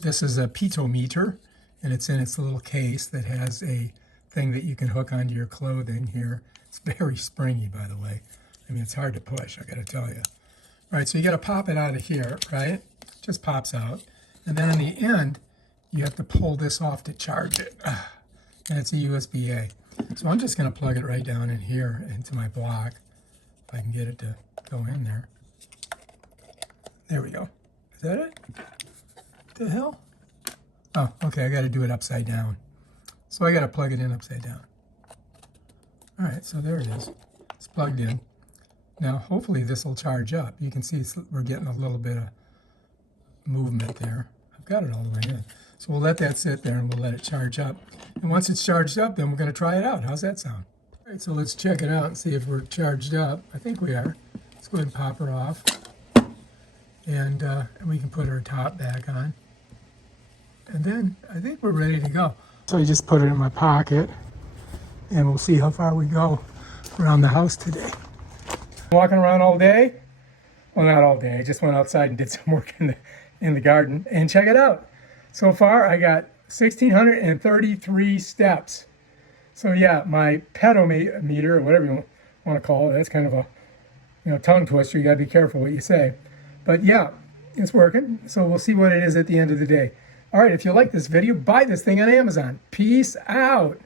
This is a pedometer, and it's in its little case that has a thing that you can hook onto your clothing here. It's very springy, by the way. I mean, it's hard to push, I gotta tell you. All right, so you gotta pop it out of here, right? Just pops out. And then in the end, you have to pull this off to charge it. And it's a USB-A. So I'm just gonna plug it right down in here into my block, if I can get it to go in there. There we go. Is that it? What the hell? Oh, okay, I gotta do it upside down. So I gotta plug it in upside down. All right, so there it is. It's plugged in. Now, hopefully this will charge up. You can see we're getting a little bit of movement there. I've got it all the way in. So we'll let that sit there and we'll let it charge up. And once it's charged up, then we're gonna try it out. How's that sound? All right, so let's check it out and see if we're charged up. I think we are. Let's go ahead and pop her off. And we can put her top back on. And then I think we're ready to go. So I just put it in my pocket and we'll see how far we go around the house today. Walking around all day? Well, not all day. I just went outside and did some work in the garden. And check it out. So far I got 1,633 steps. So yeah, my pedometer, or whatever you want to call it, that's kind of a tongue twister. You gotta be careful what you say. But yeah, it's working. So we'll see what it is at the end of the day. All right, if you like this video, buy this thing on Amazon. Peace out.